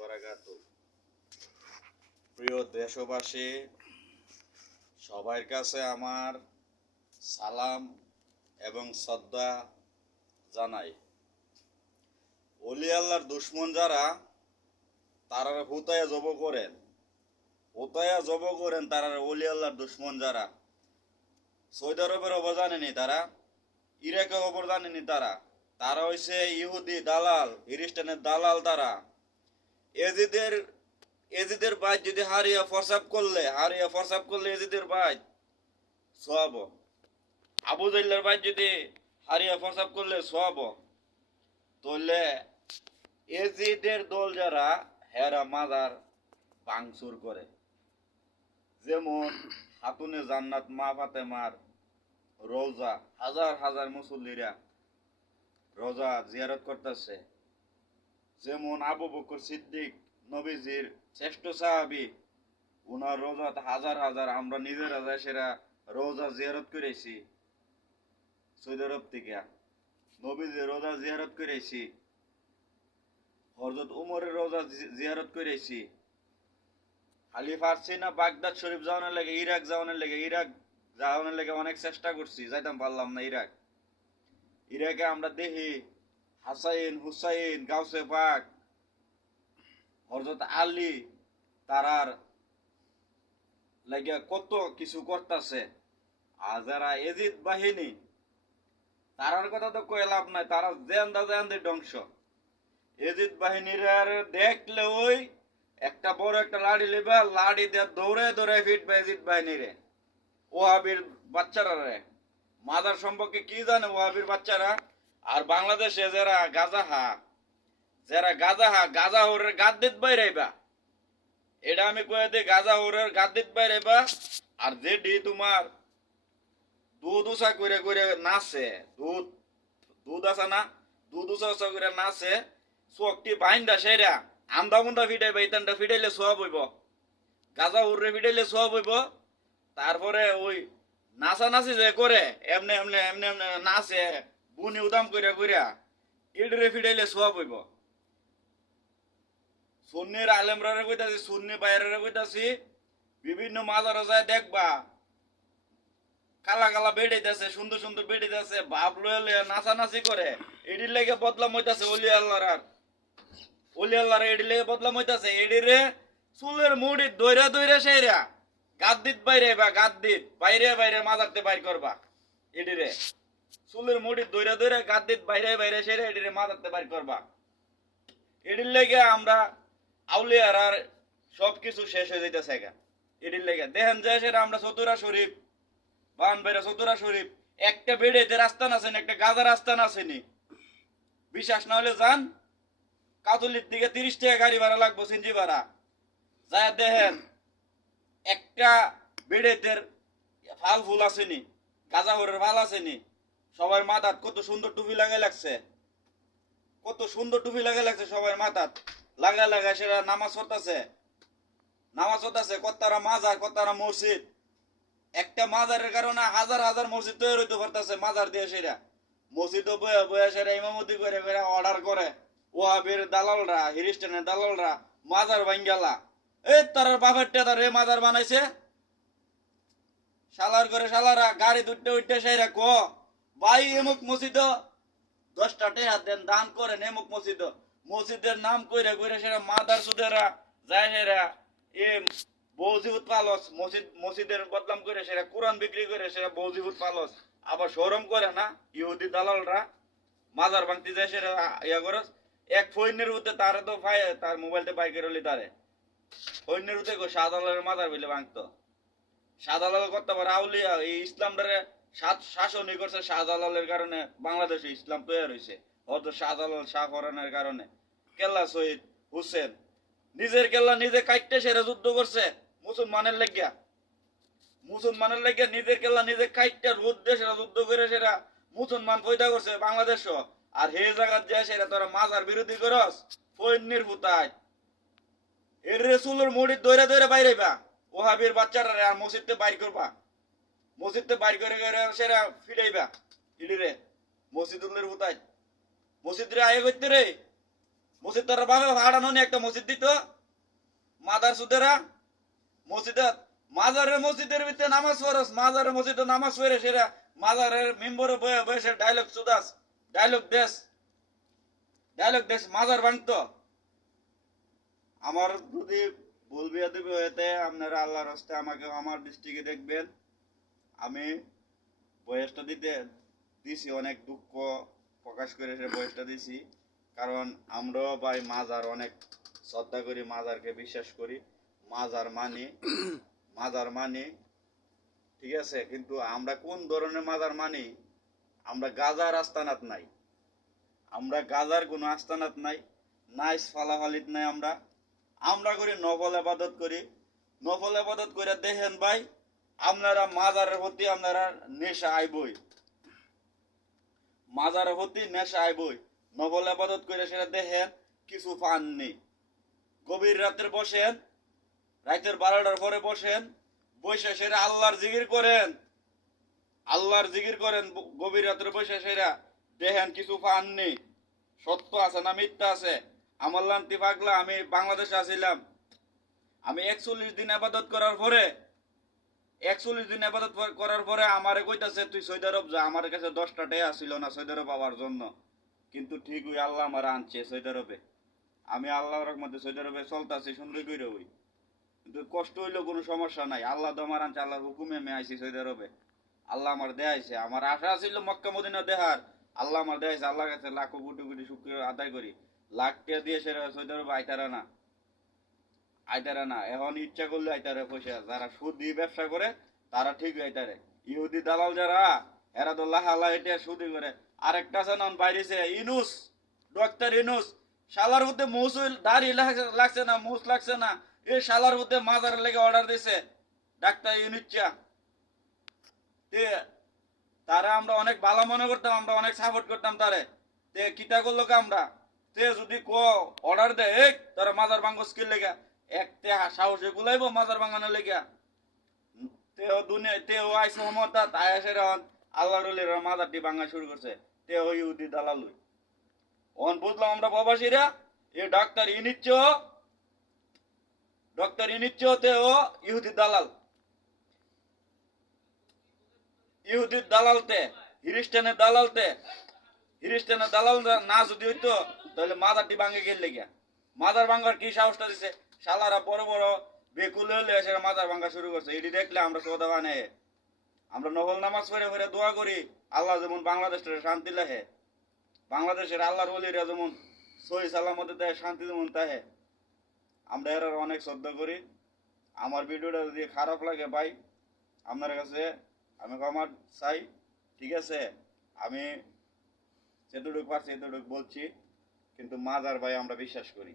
বারাকাতুহু। প্রিয় দেশবাসী, সবার কাছে আমার সালাম এবং শ্রদ্ধা জানাই। ওলি আল্লাহর দুশ্মন যারা, তারা হুতায়া জব করেন তারা ওলি আল্লাহর দুশ্মন যারা। সৌদি আরবের অবর জানেনি তারা, ইরাকের অবর জানেনি তারা। তারা হইছে ইহুদি দালাল, খ্রিস্টানের দালাল তারা। এজিদের এজিদের বাইত যদি হারিয়া ফরসাপ করলে এজিদের বাইত সোয়াব। আবু জাইল্লার বাইত যদি হারিয়া ফরসাপ করলে সোয়াব। তাহলে এজিদের দল যারা হেরা মাজার ভাঙচুর করে, যেমন হাতুনে জান্নাত মা ফাতেমার রোজা হাজার হাজার মুসল্লিরা রোজা জিয়ারত করতেছে। যেমন আবু বকর সিদ্দিক নবীজির শ্রেষ্ঠ সাহাবী, উনার রোজা হাজার হাজার আমরা নিজেরা যায় সেরা রোজা জিয়ারত করেছি। সৌদি আরব থেকে নবীজির রোজা জিয়ারত করেছি। হযরত উমরের রোজা জিয়ারত করেছি। খালি পারছি না বাগদাদ শরীফ যাওয়ানোর লেগে, ইরাক যাওয়ানোর লেগে অনেক চেষ্টা করছি, যাইতাম পারলাম না। ইরাকে আমরা দেখি হাসাইন হুসাইন গাউসে পাক হযরত আলী তারার লাগিয়া কত কিছু করতেছে। আর যারা এজিদ বাহিনী তারার কথা তো কয়ে লাভ নাই, তারা জেন্দা ধ্বংস। এজিদ বাহিনীর দেখলে ওই একটা বড় একটা লাড়ি লেবা, লাড়ি দিয়ে দৌড়ে ফিটবে এজিদ বাহিনীরে। ওহাবির বাচ্চারা রে মাদার সম্পর্কে কি জানে ওহাবির বাচ্চারা। আর বাংলাদেশে যারা গাজা হরের গাদ দিত বাইরাইবা, এটা আমি কয়ে দিই, গাজা হরের গাদ দিত বাইরাইবা। আর যেটি তোমার দুধ উষা করে নাচে, দুধ আছে না, দুধ উষা করে নাচে, চোখটি বাইন্দা সেরা আমদা মুন্দা ফিটাইবা, ইতানটা ফিটাইলে সোয়াব হইব। গাজা হরে ফিটাইলে সোয়াব হইব। তারপরে ওই নাচানাচি যে করে এমনি এমনি এমনি এমনি নাচে বুনি উদাম কইরা ইডরে ফিটাইলে সোয়াব হইব। সুন্নির আলেমরা কইতাছি, সুন্নি বাইরে কইতাছি, বিভিন্ন মাজারে যায় দেখবা কালা কালা বেড়াইতেছে, সুন্দর সুন্দর বেড়াইতেছে, বাপ লয়ে নাচানাচি করে। এডির লেগে বদলাম হইতাছে অলি আল্লাহর এডির লেগে বদলাম হইতাছে। এডিরে চুলের মুড়ি দইরা সেইরা গাদ্দিত বাইরে মাজারতে বাইর করবা। এডিরে চুলের মুড়ি দইরা গাদ্দিত বাইরে সেইরা এডিরে মাজারতে বাইর করবা। এডির লেগে আমরা আউলিয়ার আর সবকিছু শেষ হয়ে যাইতেছে। এডির লেগে দেখেন যায় সেটা আমরা চতুরা শরীফ চতুরা শরীফ একটা বেড়েতে রাস্তান আছেন, একটা গাজার রাস্তান আসেনি। বিশ্বাস না হলে যান, কাতলির দিকে 30 টাকা গাড়ি ভাড়া লাগবো, সিনজি ভাড়া। যায় দেখেন একটা বেড়েতের ফাল ফুল আসেনি, গাজা হরের ফাল আসেনি। সবার মাথাত কত সুন্দর টুপি লাগাই লাগছে, সবার মাথাত লাগা সেটা নামাজ পড়তাছে। কত্তারা মাজার, কত্তারা মসজিদ। একটা মাজারের কারণে হাজার হাজার মসজিদ তৈরি হইতে পারতেছে মাজার দিয়ে। সেটা মসজিদও বয়ে সেটা ইমামতি করে অর্ডার করে ওয়াহাবির দালালরা, খ্রিস্টানের দালালরা মাজার ভাঙ্গালা। এই তার বাপের টেদার এ মাজার বানাইছে। শালার করে শালারা গাড়ি উঠতে সেইরা ভাই এমুক মসজিদ 10টা টাকা দেন, দান করেন এমুক মসজিদের নাম কইরা সেটা মাদার সুদেরা যায় সেরা এ বৌজিবুত পালস মসজিদের বদনাম করে সেটা কোরআন বিক্রি করে সেটা বৌজিবুত পালস। আবার শরম করে না ইহুদি দালালরা মাজার ভাঙতে যায় সেটা ইয়া করে। এক ফৈনের উঠে তারে তো তার মোবাইলতে বাই করে হলি তারে ফৈনের উঠে শাহজালালের মাজার বলে ভাঙতো। শাহজালাল করতে পারে আউলিয়া এই ইসলামটারে শাসনই করছে শাহজালালের কারণে। বাংলাদেশে ইসলাম তৈরি হয়েছে অত শাহজালাল শাহ ফরানের কারণে। কেল্লা শহীদ হুসেন নিজের কেল্লা নিজে কাটতে সেরা যুদ্ধ করছে মুসলমানের লেগিয়া নিজের কেল্লা নিজে কাটতে রোদ দিয়ে সেরা যুদ্ধ করে সেরা মুসলমান পয়দা করছে বাংলাদেশ। আর হে জায়গা যায় সেরা তোরা মাজার বিরোধী করস ফৈন্নির হুতায়। এর রেসুলের মুড়ি দৈরা বাইরেবা ওহাবির বাচ্চারা আর মসজিদে বাইর করবা। মসজিদে বাইর করে সেরা ফিরাইবা ইডিরে মসজিদুলের হুতায়। মসজিদে আয়ে করতে রে মসজিদ তোর ভাবে ভাড়ানো নি একটা মসজিদ দিত মাদার সুদেরা মসজিদে মাজারের মসজিদের ভিতরে নামাজ পড়স মাজারের মসজিদে নামাজ পড়ে সেরা মাজারের মেম্বরে বয়ে বসে ডায়লগ সুদাস ডায়লগ দেশ মাজার ভাঙতো আমার যদি ভুল বিয়াদবি হয়েতে আপনারা আল্লাহর রাস্তে আমাকে আমার দৃষ্টিকে দেখবেন আমি বয়সটা দিছি অনেক দুঃখ প্রকাশ করে সে বয়সটা দিছি কারণ আমরাও ভাই মাজার অনেক শ্রদ্ধা করি মাজারকে বিশ্বাস করি মাজার মানি ঠিক আছে কিন্তু আমরা কোন ধরনের মাজার মানি আমরা গাজার আস্তানাত নাই আমরা গাজার কোনো আস্তানাত নাই নাইস ফালাফালিত নাই আমরা করি নফল আবাদত করি নফল আবাদত করে দেখেন ভাই আপনারা মাজারের প্রতি আপনারা নেশা আইবই মাজারের প্রতি নেশা আইবই নফল আবাদত করে সেটা দেখেন কিছু পাননি গভীর রাতের বসেন রাতের 12টার পরে বসেন বসে সেরা আল্লাহর জিকির করেন গভীর রাতের বসে সেরা দেখেন কিছু পাননি সত্য আছে না মিথ্যা আছে আমার লান্তি পাগলা আমি বাংলাদেশে আসিলাম আমি 41 দিন আবাদত করার পরে আমারে কইতাছে তুই সৌদি আরব যা আমার কাছে 10টা টাকা ছিল না সৌদি আরব পাওয়ার জন্য কিন্তু ঠিকই আল্লাহ আমার আনছে সৌদি আরবে আমি আল্লাহর রহমতে সৌদি আরবে চলতেছি সুন্দর করে হই কিন্তু কষ্ট হইলেও কোনো সমস্যা নাই আল্লাহ তো আমার আনছে আল্লাহর হুকুমে আমি আইছি সৌদি আরবে আল্লাহ আমার দেয়াইছে আমার আশা ছিল মক্কা মদিনা দেহার আল্লাহ আমার দেয়াইছে আল্লাহর কাছে লাখো কোটি কোটি শুকরিয়া আদায় করি লাখ টাকা দিয়ে সেরা সৌদি আরবে আইতারা না এখন ইচ্ছা করলে আইতারে পয়সা যারা সুদ দিয়ে ব্যবসা করে তারা ঠিক আইতারে ইহুদি দালাল যারা এরা তো লাহা এটা সুদি করে আরেকটা আছে নাম বাইরেছে ইনুস ডক্টর ইনুস শালার মধ্যে মৌসুল দাড়ি লাগছে না মুস লাগছে না এই শালার মধ্যে মাজার লেগে অর্ডার দিছে ডাক্তার ইউনিচ্চা তারা আমরা অনেক ভালো মনে করতাম আমরা অনেক সাপোর্ট করতাম তারে তে কিতা করলো আমরা তে যদি অর্ডার দেয় এই তারা মাজার ভাঙ্গ স্কিল লেগা এক তে সাহসে গুলাইব মাজার ভাঙানোর লেগা তেও আইসে মমতা তাই আসে আল্লাহ রলির মাজারটি ভাঙা শুরু করছে তেও ইহুদি দালাল অন বুঝলাম আমরা প্রবাসীরা এ ডাক্তার ইনিচ্ছ তেও ইহুদি দালালতে খ্রিস্টানের দালাল না যদি হইতো তাহলে মাজারটি ভাঙে গেলে গিয়া মাজার ভাঙ্গার কি সাহসটা দিছে শালারা বড় বড় বেকুল হলে সেটা মাজার ভাঙ্গা শুরু করছে এটি দেখলে আমরা শ্রদ্ধা বানে আমরা নফল নামাজ পড়ে দোয়া করি আল্লাহ যেমন বাংলাদেশের শান্তি লাহে বাংলাদেশের আল্লাহর ওলিরা যেমন সহি সালামতে দেয় শান্তি যেমন তাহে আমরা এর অনেক শ্রদ্ধা করি আমার ভিডিওটা যদি খারাপ লাগে ভাই আপনার কাছে আমি ক্ষমা চাই ঠিক আছে আমি যেটুকু পারছি এতটুকু বলছি কিন্তু মাজার ভাই আমরা বিশ্বাস করি